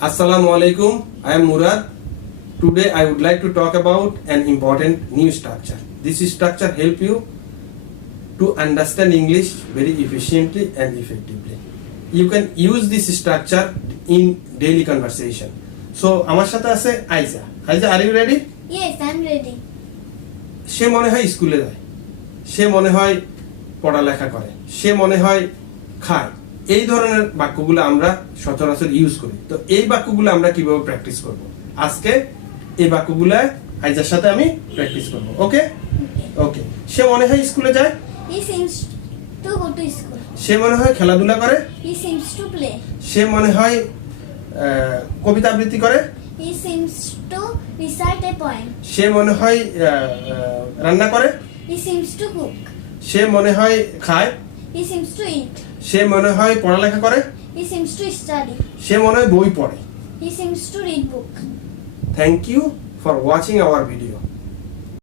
Assalamu alaikum. I am Murad. Today I would like to talk about an important new structure. This structure help you to understand English very efficiently and effectively. You can use this structure in daily conversation. So আমার সাথে আছে আইজা. আইজা, are you ready? Yes, I'm ready. সে মনে হয় স্কুলে যায়, সে মনে হয় পড়ালেখা করে, সে মনে হয় খায়। এই ধরনের বাক্যগুলো আমরা সচরাচর ইউজ করি। তো এই বাক্যগুলো আমরা কিভাবে প্র্যাকটিস করব? আজকে এই বাক্যগুলো আইজার সাথে আমি প্র্যাকটিস করব। ওকে ওকে। সে মনে হয় স্কুলে যায়, He seems to go to school. সে মনে হয় খেলাধুলা করে, He seems to play. সে মনে হয় কবিতা আবৃত্তি করে, He seems to recite a poem. সে মনে হয় রান্না করে, He seems to cook. সে মনে হয় খায়, He seems to eat. সে মনে হয় পড়ালেখা করে, He seems to study. সে মনে হয় বই পড়ে। He seems to read book. Thank you for watching our video.